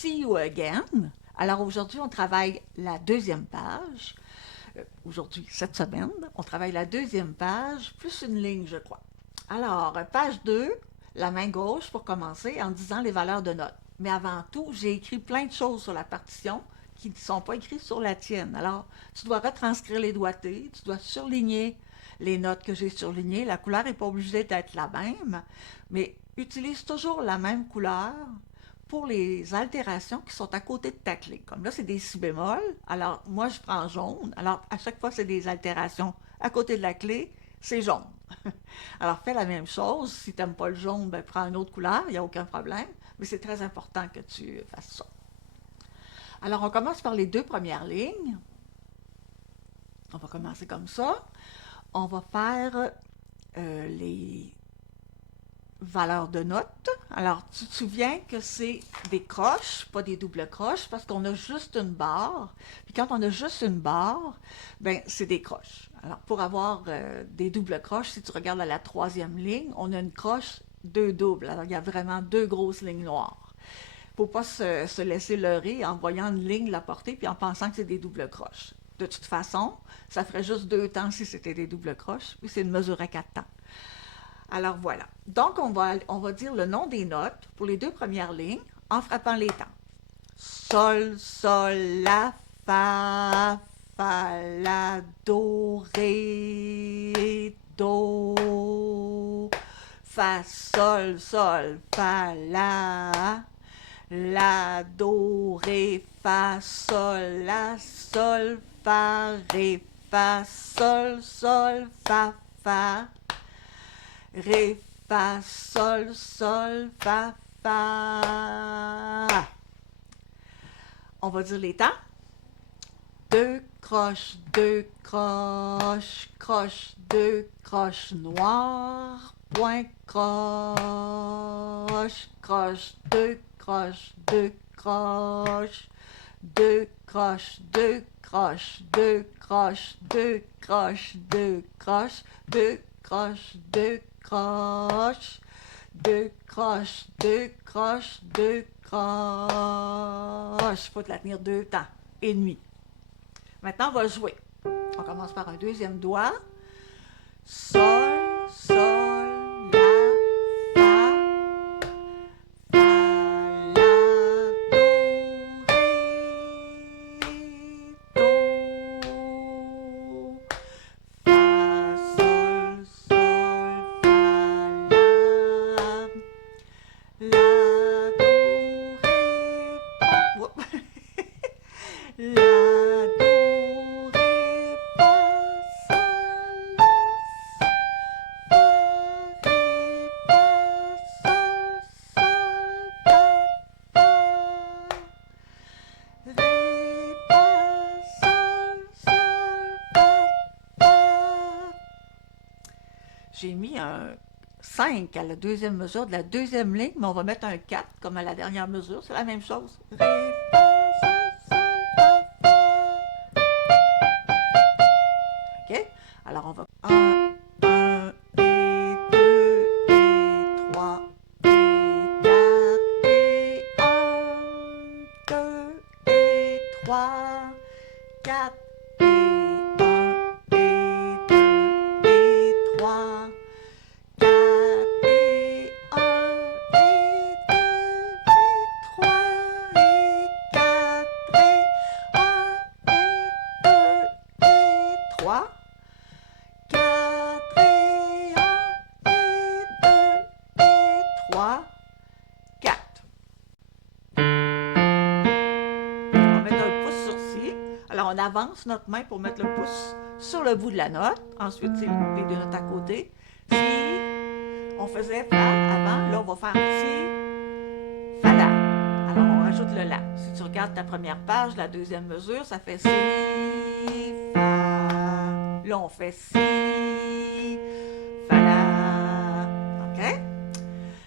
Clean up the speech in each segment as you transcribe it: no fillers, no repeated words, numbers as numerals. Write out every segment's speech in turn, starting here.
See you again. Alors aujourd'hui, on travaille la deuxième page. Aujourd'hui, cette semaine, on travaille la deuxième page, plus une ligne, je crois. Alors, page 2, la main gauche pour commencer en disant les valeurs de notes. Mais avant tout, j'ai écrit plein de choses sur la partition qui ne sont pas écrites sur la tienne. Alors, tu dois retranscrire les doigtés, tu dois surligner les notes que j'ai surlignées. La couleur n'est pas obligée d'être la même, mais utilise toujours la même couleur pour les altérations qui sont à côté de ta clé. Comme là, c'est des si bémol. Alors, moi, je prends jaune. Alors, à chaque fois, c'est des altérations à côté de la clé, c'est jaune. Alors, fais la même chose. Si tu n'aimes pas le jaune, ben, prends une autre couleur, il n'y a aucun problème. Mais c'est très important que tu fasses ça. Alors, on commence par les deux premières lignes. On va commencer comme ça. On va faire les valeurs de notes. Alors, tu te souviens que c'est des croches, pas des doubles croches, parce qu'on a juste une barre. Puis quand on a juste une barre, ben c'est des croches. Alors, pour avoir des doubles croches, si tu regardes à la troisième ligne, on a une croche, deux doubles. Alors, il y a vraiment deux grosses lignes noires. Il ne faut pas se laisser leurrer en voyant une ligne la porter puis en pensant que c'est des doubles croches. De toute façon, ça ferait juste deux temps si c'était des doubles croches, puis c'est une mesure à quatre temps. Alors voilà. Donc, on va dire le nom des notes pour les deux premières lignes en frappant les temps. Sol, sol, la, fa, la, do, ré, do, fa, sol, la, do, ré, fa, ré, fa, sol, fa, ré, fa, fa, fa. On va dire les temps. Deux croches, noires, point, croche, deux croches, deux croches, deux croches, deux croches, deux croches, deux croches, deux croches, deux croches, deux croches, deux croches, deux croches, deux croches. Il faut te la tenir deux temps et demi. Maintenant, on va jouer. On commence par un deuxième doigt. Sol, sol, la, fa, la, do, ré, do, fa, la, do, ré, fa. La, do, ré, fa, sol, fa, ré, fa, ré, fa, fa. J'ai mis un 5 à la deuxième mesure de la deuxième ligne, mais on va mettre un 4 comme à la dernière mesure. C'est la même chose. Ré, fa, OK? Alors, on va un et 2 et 3 et 4 et un 2 et 3 4 et un et 2 et 3 4 et un et 2 et 3 et 4 et un et 2 et 3 4 et un et 2 et 3 4. On va mettre un pouce sur ci. Alors on avance notre main pour mettre le pouce sur le bout de la note. Ensuite, c'est les deux notes à côté. Si on faisait fa avant, là on va faire si, fa, la. Alors on rajoute le la. Si tu regardes ta première page, la deuxième mesure, ça fait si, fa. Là on fait si, fa, la. OK?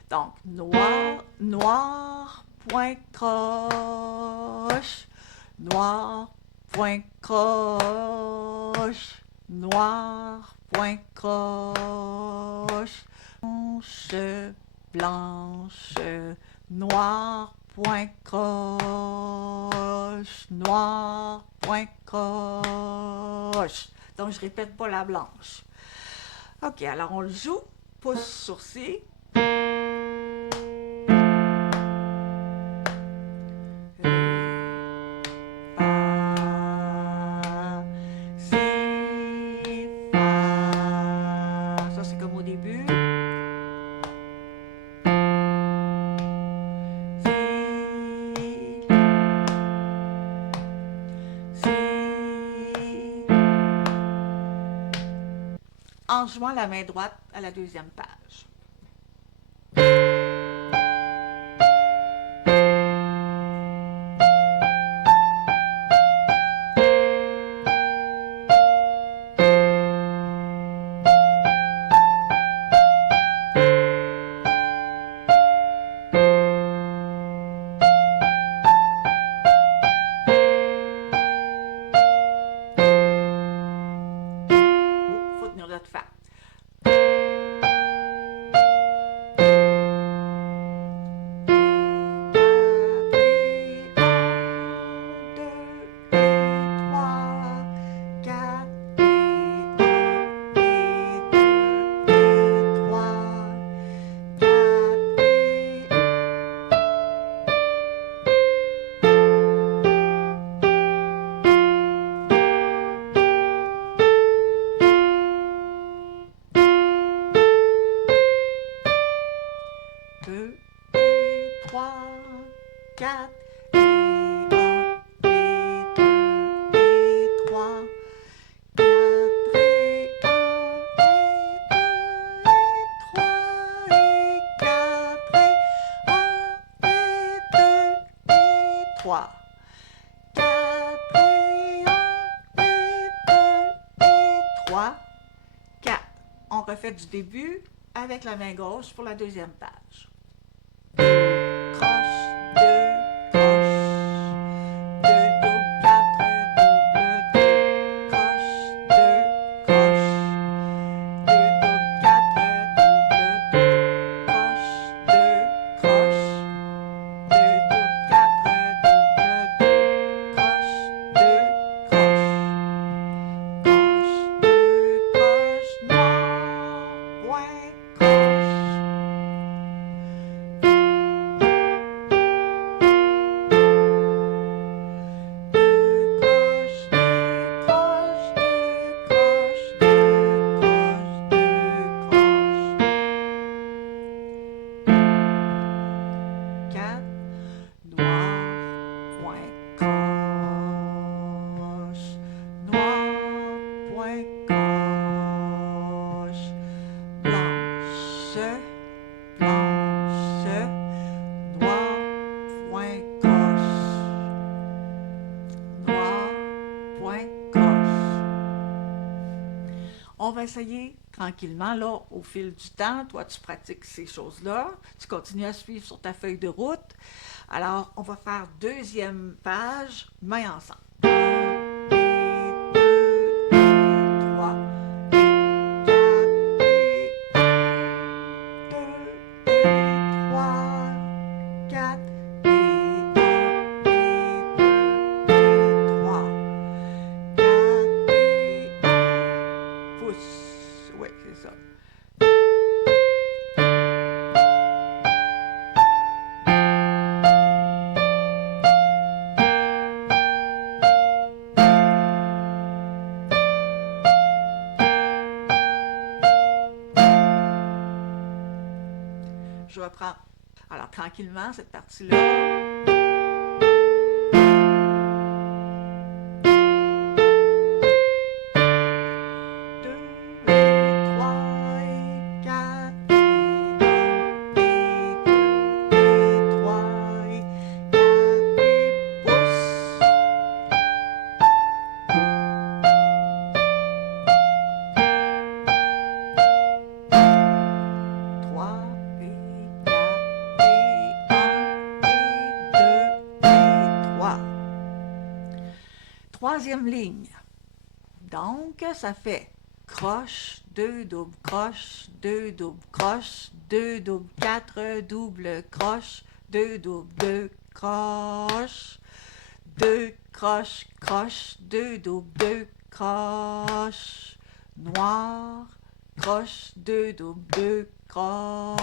Donc, noir, noir, point croche, noir, point croche, noir, point croche, blanche, blanche, noir, point croche, noir, point croche. Donc, je répète pas la blanche. OK, alors on le joue. Pouce, sourcil. Ça, c'est comme au début. En jouant la main droite à la deuxième page. Faut tenir notre fa. Deux et trois, quatre et un et deux et trois, quatre et un et deux et trois et quatre et un et deux et trois, quatre et un et deux et trois, quatre. On refait du début avec la main gauche pour la deuxième page. Croche, deux, croche, deux, double, quatre, double, deux, croche, deux, croche, deux, double, quatre, double, deux, croche, deux, croche, deux, double, quatre, double, deux, croche, deux, croche, croche, deux, croche, noir, point, croche. On va essayer tranquillement, là, au fil du temps. Toi, tu pratiques ces choses-là. Tu continues à suivre sur ta feuille de route. Alors, on va faire deuxième page, mains ensemble. 1, et 2, et 3, et 4, et 1, 2, et 3, 4, et 1, et 2, et 3, 4, et 1, pouce. Oui, c'est ça. Je reprends. Alors, tranquillement, cette partie-là. Troisième ligne. Donc, ça fait croche, deux double croche, deux double croche, deux double quatre double croche, deux double deux croche, 2 croches, croche, 2 doubles, 2 croches, noir, croche, 2 doubles, 2 croches.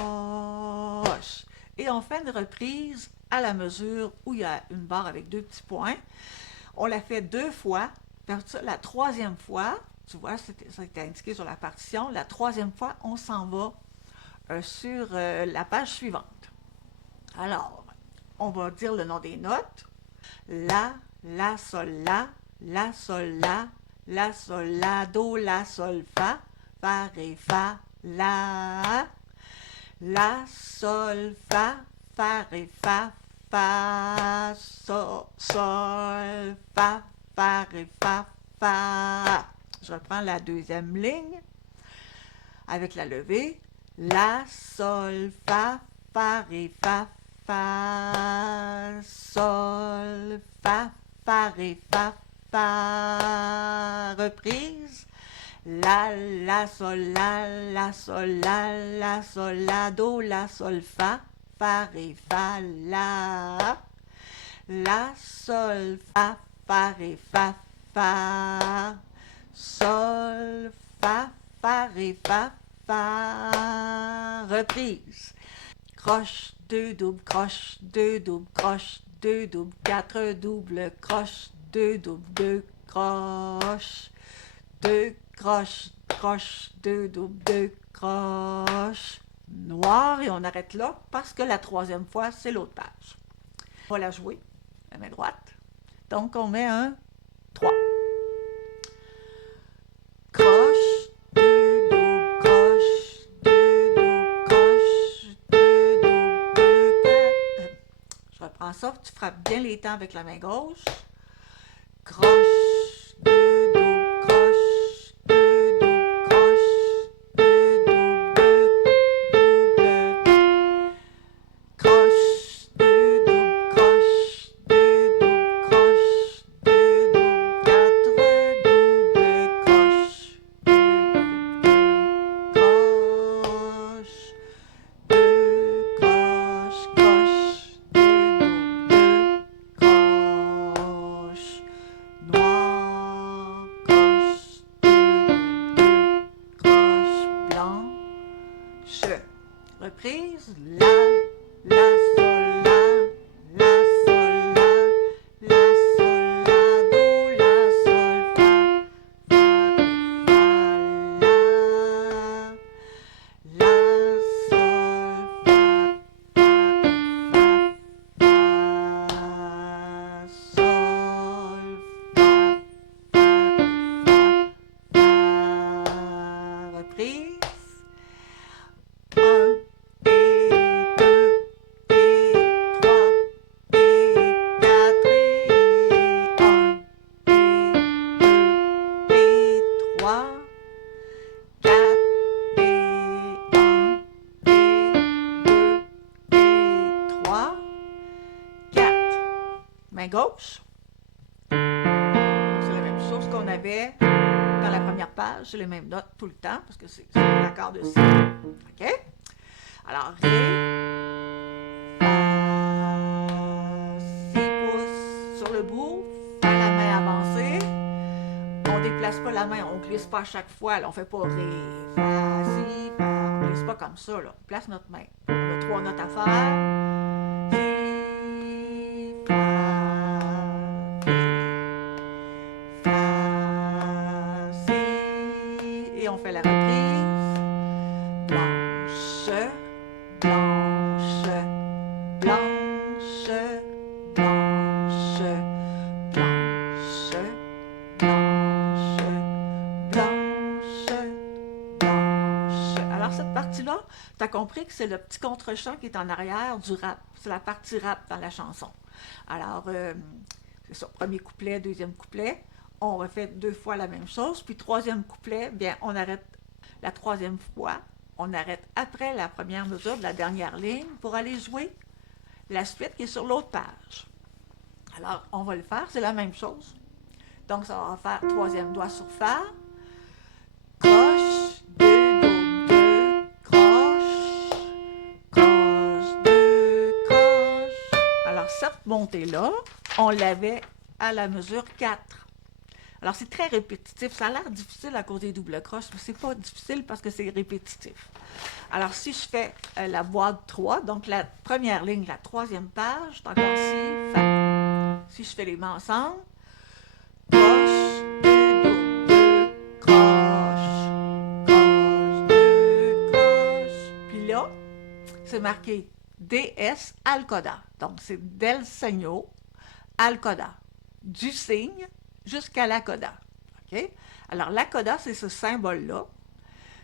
Et on fait une reprise à la mesure où il y a une barre avec 2 petits points. On la fait 2 fois. La troisième fois, tu vois, c'était indiqué sur la partition, la troisième fois, on s'en va sur la page suivante. Alors, on va dire le nom des notes. La, sol, la, sol, la, sol, la, do, la, sol, fa, ré, fa, la, sol, fa, ré, fa, sol, fa, ré, fa. Je reprends la deuxième ligne avec la levée. La, sol, fa, ré, fa, sol, fa, ré, fa. Reprise. La, sol, la, sol, la, sol, la, do, la, sol, fa, ré, fa, la, sol, fa, ré, fa, sol, fa, ré, fa, reprise. Croche, 2 doubles, croche, 2 doubles, croche, 2 doubles, 4 doubles, croche, 2 doubles, 2 croches, 2 croches, croche, 2 doubles, 2 croches, noir, et on arrête là parce que la troisième fois, c'est l'autre page. On va la jouer, la main droite. Donc, on met un 3. Croche, 2 doubles, croche, 2 doubles, croche, 2 doubles, 2, 4. Je reprends ça, tu frappes bien les temps avec la main gauche. Croche, 2 doubles, croche, 2 doubles, croche, 2 doubles, 2 doubles, croche, 2 doubles, croche, 2 doubles, croche, 2 doubles, 4 doubles, croche, 2 doubles, croche, 2 croches, croche, 2 doubles, 2 croches, noir, croche, 2 doubles, 2 croches, blanche. Reprise. La, sol, la, sol, la, sol, la, do, la, sol, fa, ré, fa, la, sol, fa, ré, fa, sol, fa, reprise. 1 et 2 et 3 et 4 et 1 et 2 et 3, 4 et 1 et 2 et 3, 4. Main gauche. C'est la même chose qu'on avait dans la première page, c'est les mêmes notes tout le temps, parce que c'est l'accord de Si. OK? Alors, Ré, Fa, 6 pouces sur le bout, Fa la main avancée. On ne déplace pas la main, on ne glisse pas à chaque fois. Là, on ne fait pas Ré, Fa, Si, Fa. On ne glisse pas comme ça. Là. On place notre main. On a 3 notes à faire. Si, Fa, Ré, Fa, Si. Et on fait la reprise. Blanche, blanche, blanche, blanche, blanche, blanche, blanche, blanche. Alors cette partie-là, tu as compris que c'est le petit contre-champ qui est en arrière du rap. C'est la partie rap dans la chanson. Alors, c'est ça, premier couplet, deuxième couplet. On refait 2 fois la même chose. Puis troisième couplet, bien, on arrête la troisième fois. On arrête après la première mesure de la dernière ligne pour aller jouer la suite qui est sur l'autre page. Alors, on va le faire, c'est la même chose. Donc, ça va faire troisième doigt sur Fa, croche, 2 doubles, 2 croche, croche, 2 croche. Alors, cette montée-là, on l'avait à la mesure 4. Alors, c'est très répétitif. Ça a l'air difficile à cause des doubles croches, mais c'est pas difficile parce que c'est répétitif. Alors, si je fais la boîte 3, donc la première ligne, la troisième page, c'est encore si, fa. Si je fais les mains ensemble, croche, deux, double, croche, croche, deux, croche. Puis là, c'est marqué DS al coda. Donc, c'est del segno al coda. Du signe jusqu'à la coda. OK? Alors, la coda, c'est ce symbole-là.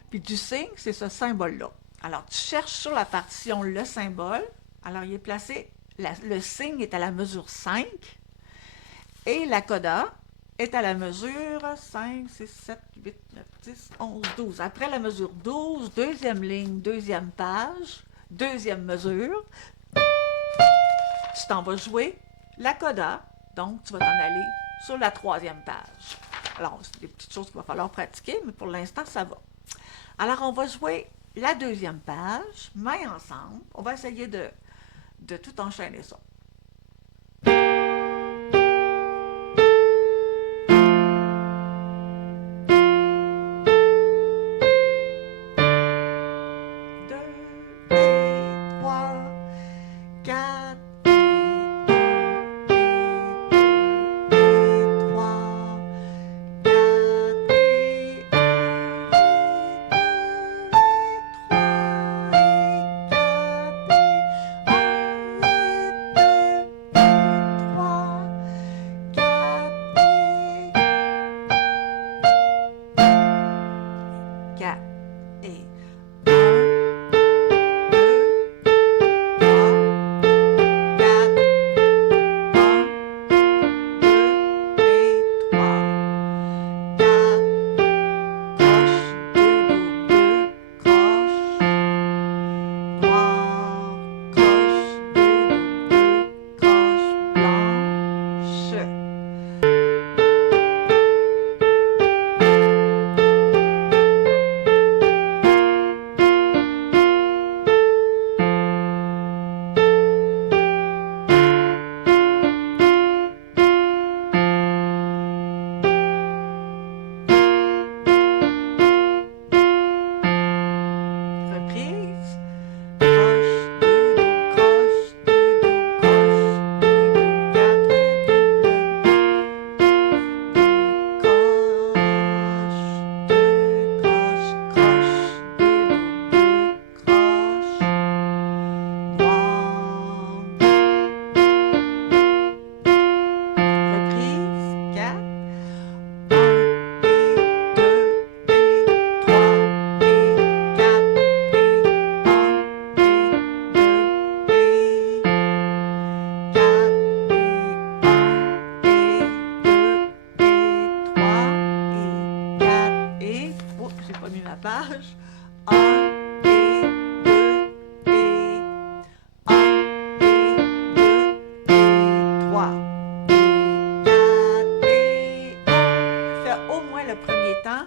Puis du signe, c'est ce symbole-là. Alors, tu cherches sur la partition le symbole. Alors, il est placé, le signe est à la mesure 5 et la coda est à la mesure 5, 6, 7, 8, 9, 10, 11, 12. Après la mesure 12, deuxième ligne, deuxième page, deuxième mesure, tu t'en vas jouer la coda, donc tu vas t'en aller sur la troisième page. Alors, c'est des petites choses qu'il va falloir pratiquer, mais pour l'instant, ça va. Alors, on va jouer la deuxième page, mains ensemble. On va essayer de tout enchaîner ça. Page. 1 et 2 et 1 et 2 et 3 et 4 et 1. Faire au moins le premier temps,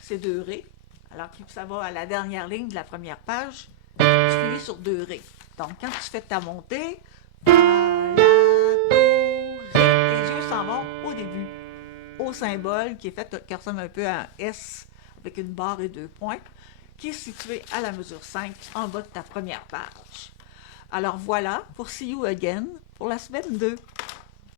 c'est 2 ré. Alors que ça va à la dernière ligne de la première page, tu finis sur 2 ré. Donc quand tu fais ta montée, fa, la, do, ré, tes yeux s'en vont au début, au symbole qui est fait, qui ressemble un peu à un S avec une barre et 2 points, qui est situé à la mesure 5 en bas de ta première page. Alors voilà pour See You Again pour la semaine 2.